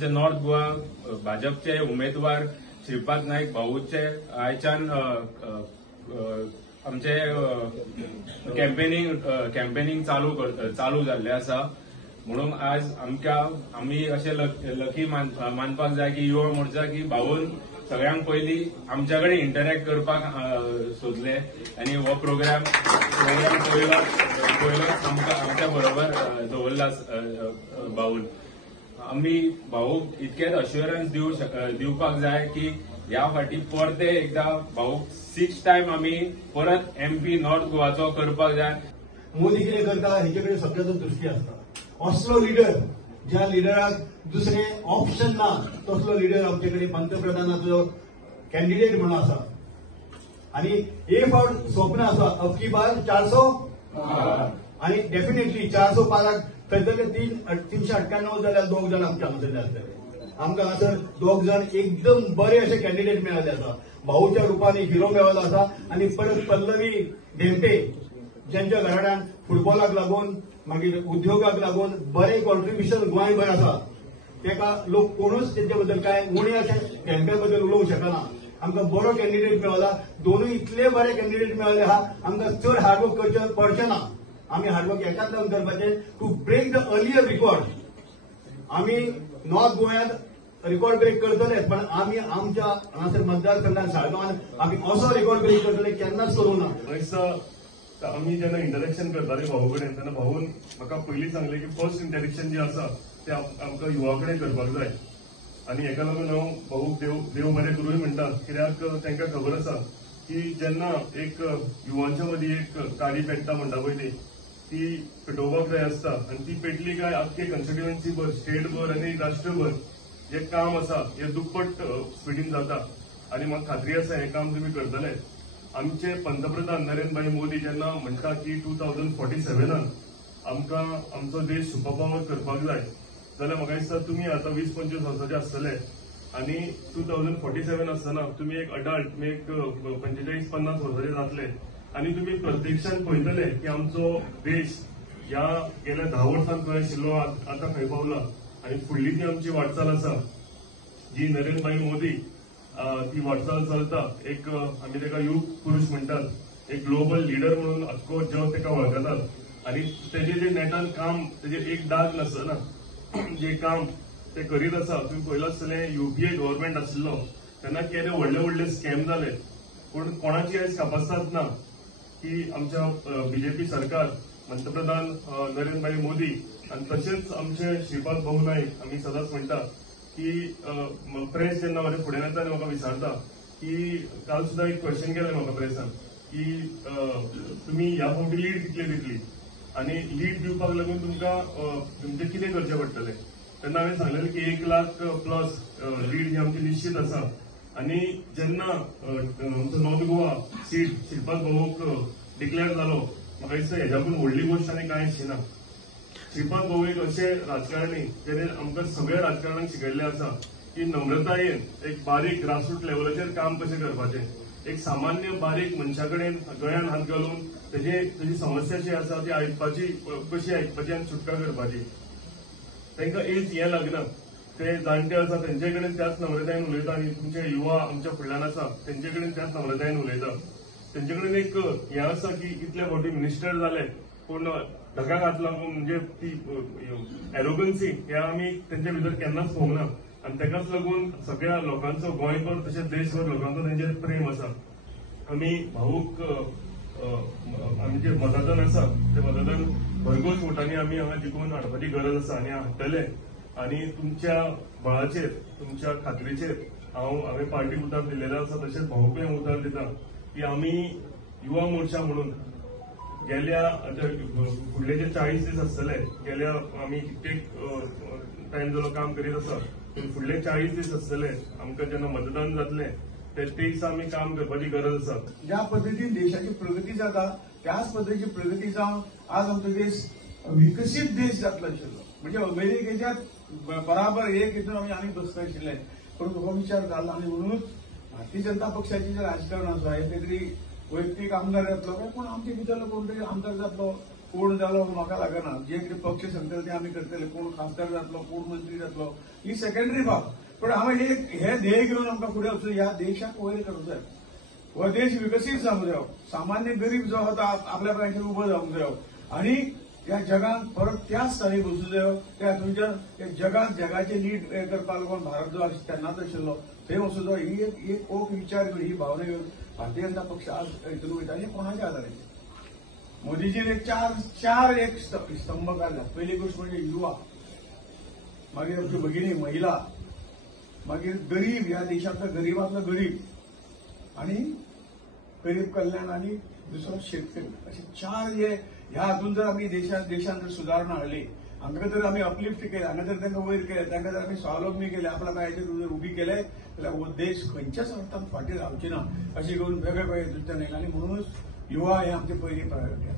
आमचे नॉर्थ गोवा भाजपचे उमेदवार श्रीपाद नाईक भाऊचे आयच्यान आमचे कॅम्पेनिंग चालू जाल्ले आसा. म्हणून आज आमी अशें लकी मानपाक जाय की युवा मोर्चा की भाऊन सगळ्यांक पयलीं आमच्या कडेन इंटरॅक्ट करपाक सोदले आनी हो प्रोग्राम पयलोच आमच्या बरोबर दवरला भाऊन. आमी भाऊक इतकेच अश्युरन्स दिवपाक जाय की ह्या फाटी परते एकदा भाऊक 6 टायम आमी परत MP नॉर्थ गोवाचो करपाक जाय. मोदी कितें करता हेचे कडेन सगळ्याचो दृश्टी आसता. असलो लिडर ज्या लिडराक दुसरे ऑप्शन ना तसलो लिडर आमचे कडेन पंतप्रधानाचो कॅन्डिडेट म्हणून आसा. आनी एक फावट स्वप्न आसा अबकी बार 400 आनी डेफिनेटली 400 पाराक थंयसरले 398 जाल्यार 2 जाण आमचे हांगासरले आसतले. आमकां हांगासर 2 जाण एकदम बरे अशे कॅन्डिडेट मेळिल्ले आसा. भाऊच्या रुपान हिरो मेळिल्लो आसा. आनी परत पल्लवी धेंपे ज्यांच्या घराण्यान फुटबॉलाक लागून मागीर उद्योगाक लागून बरें कॉन्ट्रिब्युशन गोंयभर आसा. तेका लोक कोणूच तेच्या बद्दल काय उणे अशें धेंपे बद्दल उलोवंक शकना. आमकां बरो कॅन्डिडेट मेळला. दोनूय इतले बरे कॅन्डिडेट मेळ्ळे आहा आमकां चड हार्डवर्क करचें पडचें ना. आमी हार्डवर्क एकाच लावन करपाचें to break the earlier record. आमी नॉर्थ गोंयांत रिकॉर्ड ब्रेक करतले पण आमी आमच्या हांगासर मतदारसंघात साळगांवान आमी असो रिकॉर्ड ब्रेक करतले केन्नाच करूं ना. आम्ही जेन्ना इंटरॅक्शन करताले भाऊ कडेन तेन्ना भाऊन म्हाका पयलीं सांगलें की फर्स्ट इंटरॅक्शन जे आसा ते आमकां युवा कडेन करपाक जाय. आनी हेका लागून हांव भाऊक देव बरें करूय म्हणटा. कित्याक तांकां खबर आसा की जेन्ना एक युवांच्या मदीं एक काळी पेट्टा म्हणटा पळय ती पेटोवपाक जाय आसता आनी ती पेटली काय आख्खे कॉन्स्टिट्युएन्सी भर स्टेटभर आनी राष्ट्रभर जे काम आसा हे दुप्पट स्पिडीन जाता. आनी म्हाका खात्री आसा हें काम तुमी करतले. आमचे पंतप्रधान नरेंद्र भाई मोदी जेन्ना म्हणटा की 2047 आमकां आमचो देश सुपर पॉवर करपाक जाय जाल्यार म्हाका दिसता तुमी आतां 20-25 वर्साचे आसतले आनी 2047 आसतना तुमी एक अडल्ट तुमी एक 45-50 वर्साचे जातले आनी तुमी प्रत्यक्षान पळयतले की आमचो देश ह्या गेल्या 10 वर्सांत खंय आशिल्लो आतां खंय पावला. आनी फुडली जी आमची वाटचाल आसा जी नरेंद्र भाई मोदी ती वाटचाल चलता. एक आमी ताका युग पुरुष म्हणटात. एक ग्लोबल लिडर म्हणून अख्खो जग ताका वळखतात. आनी तेजे जे नेटान काम तेजे एक दाग नासतना जे काम ते करीत आसा. तुम्ही पळयलां आसतलें UPA गव्हर्नमेंट आशिल्लो तेन्ना केदे व्हडले स्कॅम जाले पूण कोणाची आयज कापासतात ना की आमच्या BJP सरकार पंतप्रधान नरेंद्र भाई मोदी आनी तशेंच आमचे श्रीपाद भाऊ नाईक आमी सदांच म्हणटा की प्रेस जेन्ना म्हाज्या फुड्यान येता आनी म्हाका विचारता की काल सुद्दां एक क्वेश्चन केलें म्हाका प्रेसान की तुमी ह्या फावटी लीड कितली दितली आनी लीड दिवपाक लागून तुमकां तुमचें कितें करचें पडटलें. तेन्ना हांवें सांगलेलें की 1 लाख प्लस लीड ही आमची निश्चित आसा. आनी जेन्ना आमचो नॉर्थ गोवा सीट श्रीपाद भाऊक डिक्लेअर जालो म्हाका दिसता हेज्याकून व्हडली गोश्ट आनी कांय आशिना. श्रीपाद भाऊ एक अशे राजकारणी जेणे आमकां सगळ्या राजकारणाक शिकयल्लें आसा की नम्रतायेन एक बारीक ग्रासरूट लेवलाचेर काम कशें करपाचें. एक सामान्य बारीक मनशा कडेन गळ्यान हात घालून तेजी समस्या जी आसा ती आयकपाची कशी आयकपाची आनी सुटका करपाची. तांकां एज हें लागना. ते जाणटे आसा तेंचे कडेन त्याच नम्रतायेन उलयता आनी तुमचे युवा आमच्या फुडल्यान आसा तेंचे कडेन त्याच नम्रतायेन उलयता. तेंचे कडेन एक हें आसा की इतले फावटी मिनिस्टर जाले पूण ढगाक हात लागून म्हणजे ती एरोगन्सी हे आमी तेंचे भितर केन्नाच पळोवंक ना. आनी तेकाच लागून सगळ्या लोकांचो गोंयभर तशेंच देशभर लोकांचो तेंचेर प्रेम आसा. आमी भाऊक आमी जे मतदान आसा ते मतदान भरघोस वोटांनी आमी हांगा जिखून हाडपाची गरज आसा आनी हाडटले. आनी तुमच्या बळाचेर तुमच्या खात्रेचेर हांवें पार्टी उतर दिल्लेलो आसा तशेंच भाऊकूय उतर दिता की आमी युवा मोर्चा म्हणून गेल्या फुडले जे 40 दीस आसतले गेल्या आमी कित्येक टायम जालो काम करीत आसा पूण फुडले 40 दीस आसतले आमकां जेन्ना मतदान जातलें ते दिसा आमी काम करपाची गरज आसा. ज्या पद्दतीन देशाची प्रगती जाता त्याच पद्दतीची प्रगती जावन आज आमचो देश विकसीत देश जातलो आशिल्लो. म्हणजे अमेरिकेच्या बराबर एक हितून आमी बसता आशिल्ले पूण हो विचार जालो आनी म्हणूनच भारतीय जनता पक्षाचें जे राजकारण आसा हे तरी वैयक्तीक आमदार जातलो काय पूण आमचे भितरलो कोण तरी आमदार जातलो कोण जालो म्हाका लागना, जे कितें पक्ष सांगतले ते आमी करतले, कोण खासदार जातलो, कोण मंत्री जातलो, ही सेकंडरी बाब. पण हांवें हे ध्येय घेवन आमकां फुडें वचून ह्या देशाक वयर करूंक जाय. हो देश विकसीत जावंक जायो. सामान्य गरीब जो आसा तो आपल्या पांयाचेर उबो जावंक जायो आणि ह्या जगान परत त्याच स्थानी वचूंक जायो. त्या तुमच्या जगाचे लीड करपाक लागून भारत जो तेन्नाच आशिल्लो थंय वचूंक जायो. ही एक ओक विचार घेवन ही भावना घेवन भारतीय जनता पक्ष आज हितून वयता. हे कोणाच्या आदाराचेर? मोदीजीन चार स्तंभ काढला. पहिली गोष्ट म्हणजे युवा, मागीर आमची भगिनी महिला, मागीर गरीब, ह्या देशातला गरीबातला गरीब आणि गरीब कल्याण आणि दुसरो शेतकरी, असे चार जे ह्या हातून जर आम्ही देशात जर सुधारणा हाडली, हांगा जर आम्ही अपलिफ्ट केले, हांगा जर तांकां वयर केले, तांकां जर आम्ही स्वावलंबी केले, आपल्या पांयाचेर जर उबी केले जाल्यार हो देश खंयच्याच अर्थान फाटीं रावची ना अशी करून वेगवेगळ्या दृश्यान. आणि म्हणूनच युवा हे आमचे पयली प्रायोरिटी.